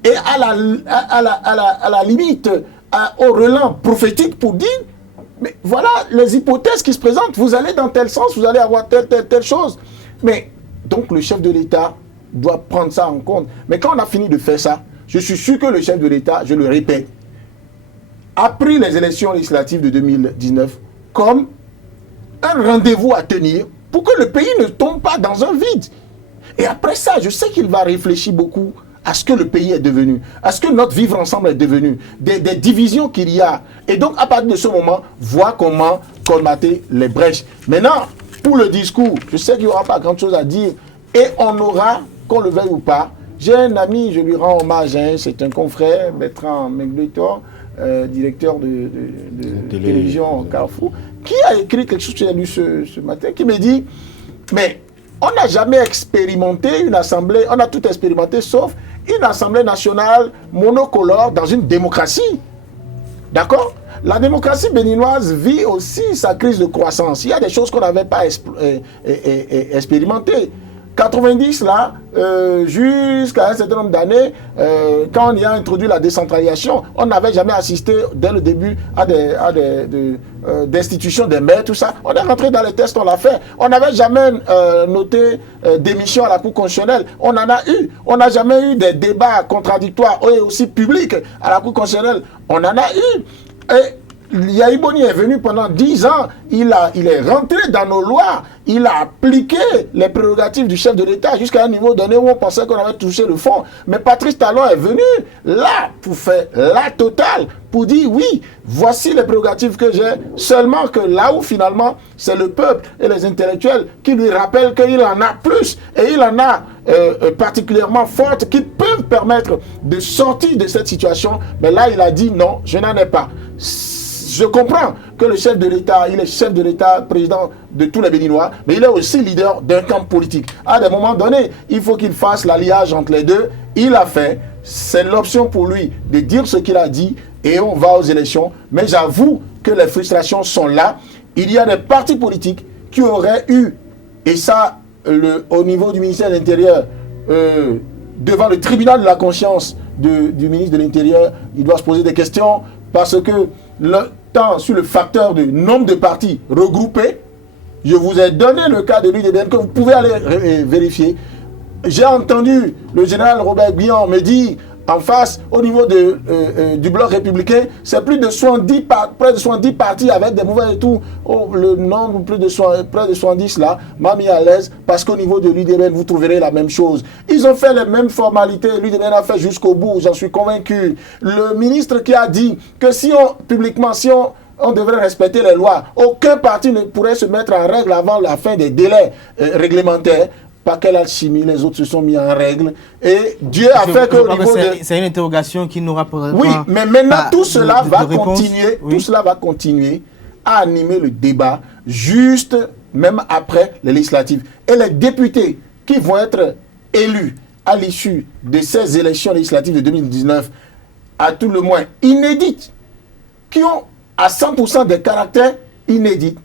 et à la limite, au relent prophétique pour dire, mais voilà les hypothèses qui se présentent, vous allez dans tel sens, vous allez avoir telle chose. Mais donc le chef de l'État doit prendre ça en compte. Mais quand on a fini de faire ça, je suis sûr que le chef de l'État, je le répète, a pris les élections législatives de 2019 comme un rendez-vous à tenir pour que le pays ne tombe pas dans un vide. Et après ça, je sais qu'il va réfléchir beaucoup à ce que le pays est devenu, à ce que notre vivre ensemble est devenu, des divisions qu'il y a. Et donc, à partir de ce moment, voir comment colmater les brèches. Maintenant, pour le discours, je sais qu'il n'y aura pas grand-chose à dire. Et on aura, qu'on le veuille ou pas, j'ai un ami, je lui rends hommage, c'est un confrère, Bertrand Megletor, directeur de télévision Carrefour, qui a écrit quelque chose que j'ai lu ce matin, qui me dit, mais on n'a jamais expérimenté une assemblée, on a tout expérimenté sauf une assemblée nationale monocolore dans une démocratie. D'accord? La démocratie béninoise vit aussi sa crise de croissance. Il y a des choses qu'on n'avait pas expérimentées. 90 là, jusqu'à un certain nombre d'années, quand on y a introduit la décentralisation, on n'avait jamais assisté dès le début à d'institutions des maires, tout ça. On est rentré dans les tests, on l'a fait. On n'avait jamais noté d'émission à la Cour constitutionnelle. On en a eu. On n'a jamais eu des débats contradictoires et aussi publics à la Cour constitutionnelle. On en a eu. Et Yahi Boni est venu pendant 10 ans, il est rentré dans nos lois, il a appliqué les prérogatives du chef de l'État jusqu'à un niveau donné où on pensait qu'on avait touché le fond. Mais Patrice Talon est venu là pour faire la totale, pour dire oui, voici les prérogatives que j'ai, seulement que là où finalement c'est le peuple et les intellectuels qui lui rappellent qu'il en a plus et il en a particulièrement fortes qui peuvent permettre de sortir de cette situation. Mais là il a dit non, je n'en ai pas. Je comprends, que le chef de l'État, il est chef de l'État, président de tous les Béninois, mais il est aussi leader d'un camp politique. À des moments donnés, il faut qu'il fasse l'alliage entre les deux. Il l'a fait. C'est l'option pour lui de dire ce qu'il a dit et on va aux élections. Mais j'avoue que les frustrations sont là. Il y a des partis politiques qui auraient eu, et ça, au niveau du ministère de l'Intérieur, devant le tribunal de la conscience du ministre de l'Intérieur, il doit se poser des questions parce que tant sur le facteur de nombre de partis regroupés, je vous ai donné le cas de l'UDBN que vous pouvez aller vérifier. J'ai entendu le général Robert Guillon me dire en face, au niveau du bloc républicain, c'est près de 70 partis avec des mouvements et tout. Oh, le nombre, près de 70 là, m'a mis à l'aise parce qu'au niveau de l'UDBN, vous trouverez la même chose. Ils ont fait les mêmes formalités, l'UDBN a fait jusqu'au bout, j'en suis convaincu. Le ministre qui a dit que si on devrait respecter les lois, aucun parti ne pourrait se mettre en règle avant la fin des délais réglementaires. Pas quelle alchimie, les autres se sont mis en règle. Et Dieu a fait qu'au niveau de... C'est une interrogation qui n'aura pas... Oui, mais maintenant tout cela va continuer, tout cela va continuer à animer le débat juste même après les législatives. Et les députés qui vont être élus à l'issue de ces élections législatives de 2019, à tout le moins inédites, qui ont à 100% des caractères inédits.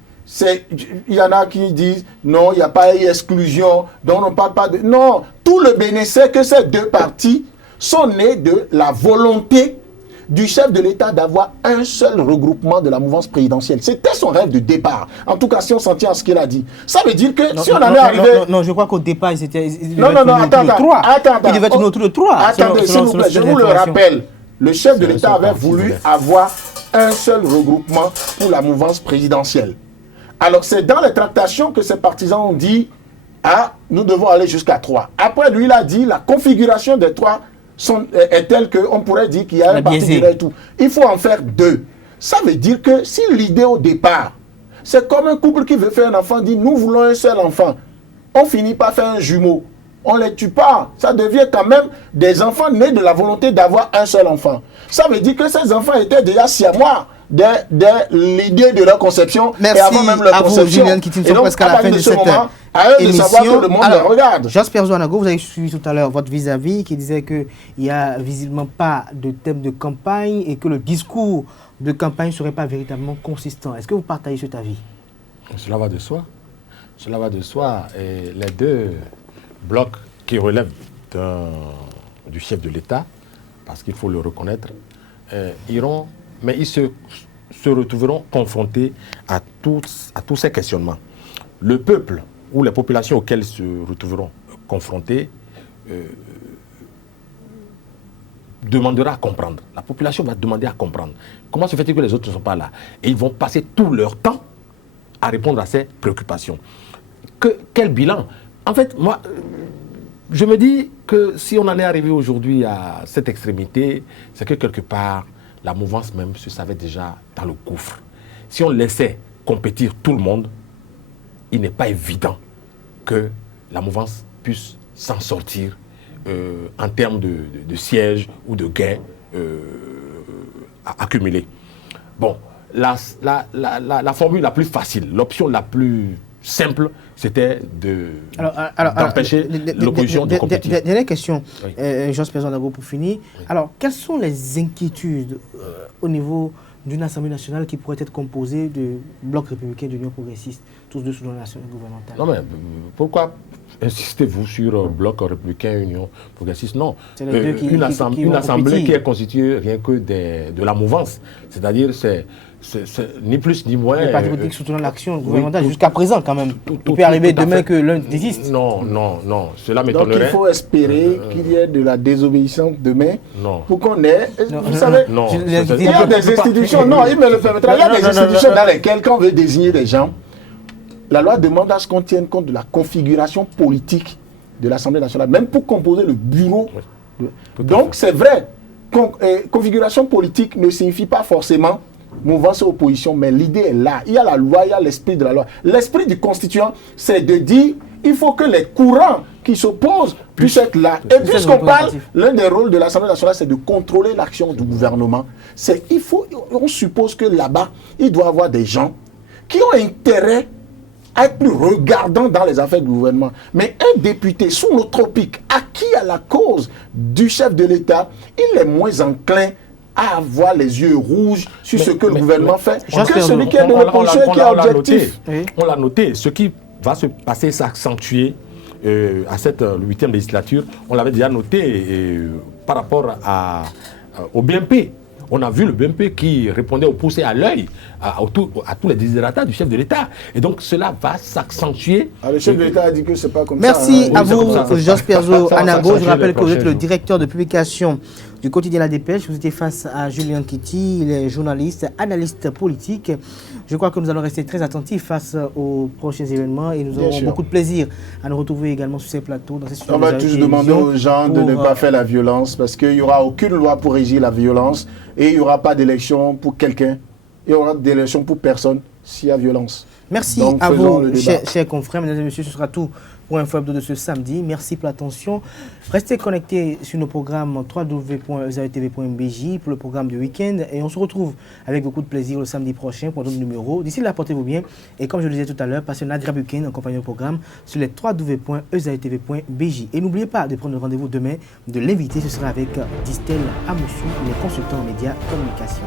Il y en a qui disent non, il n'y a pas eu exclusion, donc on ne parle pas de... Non, tout le Bénin sait que ces deux partis sont nés de la volonté du chef de l'État d'avoir un seul regroupement de la mouvance présidentielle. C'était son rêve de départ. En tout cas, si on s'en tient à ce qu'il a dit. Ça veut dire que si on en est arrivé... Non, je crois qu'au départ, il devait tourner autour de 3. Attendez, s'il vous plaît, je vous le rappelle. Le chef de l'État avait voulu avoir un seul regroupement pour la mouvance présidentielle. Alors, c'est dans les tractations que ces partisans ont dit « Ah, nous devons aller jusqu'à 3 ». Après, lui, il a dit « La configuration des 3 est telle qu'on pourrait dire qu'il y a un parti qui et tout. Il faut en faire 2 ». Ça veut dire que si l'idée au départ, c'est comme un couple qui veut faire un enfant, dit « Nous voulons un seul enfant ». On finit par faire un jumeau. On ne les tue pas. Ça devient quand même des enfants nés de la volonté d'avoir un seul enfant. Ça veut dire que ces enfants étaient déjà siamois dès l'idée de leur conception. Merci et avant même leur conception. Julien Kitine, et donc, presque à la fin de cette moment, à eux de savoir que le monde les regarde. Jasper Zouanago, vous avez suivi tout à l'heure votre vis-à-vis qui disait qu'il n'y a visiblement pas de thème de campagne et que le discours de campagne ne serait pas véritablement consistant. Est-ce que vous partagez cet avis? Cela va de soi. Cela va de soi. Et les deux blocs qui relèvent du chef de l'État, parce qu'il faut le reconnaître, iront, mais ils se retrouveront confrontés à tous ces questionnements. Le peuple ou les populations auxquelles ils se retrouveront confrontés demandera à comprendre. La population va demander à comprendre. Comment se fait-il que les autres ne sont pas là? Et ils vont passer tout leur temps à répondre à ces préoccupations. Quel bilan? En fait, moi, je me dis que si on en est arrivé aujourd'hui à cette extrémité, c'est que quelque part, la mouvance même se savait déjà dans le gouffre. Si on laissait compétir tout le monde, il n'est pas évident que la mouvance puisse s'en sortir en termes de sièges ou de gains accumulés. Bon, la formule la plus facile, l'option la plus simple, c'était d'empêcher l'opposition de compétir. Dernière question, oui. Jasper Zouanago pour finir. Oui. Alors, quelles sont les inquiétudes au niveau d'une Assemblée nationale qui pourrait être composée de blocs républicains d'Union progressiste, tous deux sous la nation gouvernementale? Non, mais pourquoi insistez-vous sur bloc républicain, Union progressiste? Non, une assemblée qui est constituée rien que de la mouvance, c'est-à-dire c'est ni plus ni moins... Les partis politiques soutenant l'action gouvernementale jusqu'à présent quand même. Il peut arriver demain que l'un désiste. Non, cela m'étonnerait. Donc il faut espérer qu'il y ait de la désobéissance demain pour qu'on ait... Vous savez, il y a des institutions, non, il me le permettra, il y a des institutions dans lesquelles quand on veut désigner des gens, la loi demande à ce qu'on tienne compte de la configuration politique de l'Assemblée nationale, même pour composer le bureau. Oui. Donc c'est vrai, configuration politique ne signifie pas forcément mouvance et opposition, mais l'idée est là. Il y a la loi, il y a l'esprit de la loi. L'esprit du constituant, c'est de dire il faut que les courants qui s'opposent puissent être là. Et puisqu'on parle, l'un des rôles de l'Assemblée nationale, c'est de contrôler l'action du gouvernement. On suppose que là-bas, il doit y avoir des gens qui ont intérêt à être plus regardants dans les affaires du gouvernement. Mais un député sous nos tropiques, acquis à la cause du chef de l'État, il est moins enclin à avoir les yeux rouges sur ce que le gouvernement fait que celui qui est de l'opposition et qui est objectif. On l'a noté. Ce qui va se passer, s'accentuer à cette 8e législature, on l'avait déjà noté par rapport au BMP. On a vu le BMP qui répondait au pouce et à l'œil à tous les désirata du chef de l'État. Et donc cela va s'accentuer. Le chef de l'État a dit que c'est pas comme Merci ça. Merci à vous, Josperzo Anago. Je rappelle que vous êtes le directeur de publication du quotidien La Dépêche. Vous étiez face à Julien Kitty, il est journaliste, analyste politique. Je crois que nous allons rester très attentifs face aux prochains événements et nous aurons beaucoup de plaisir à nous retrouver également sur ces plateaux. On va tous demander aux gens de ne pas faire la violence parce qu'il n'y aura aucune loi pour régir la violence et il n'y aura pas d'élection pour quelqu'un. Il y aura d'élection pour personne s'il y a violence. Merci à vous, chers confrères. Mesdames et messieurs, ce sera tout pour Info Hebdo de ce samedi. Merci pour l'attention. Restez connectés sur nos programmes www.ezaetv.bj pour le programme du week-end. Et on se retrouve avec beaucoup de plaisir le samedi prochain pour d'autres numéros. D'ici là, portez-vous bien. Et comme je le disais tout à l'heure, passez un agréable week-end en compagnie du programme sur les www.ezaetv.bj. Et n'oubliez pas de prendre rendez-vous demain de l'invité. Ce sera avec Distel Amoussou, les consultants en médias communication.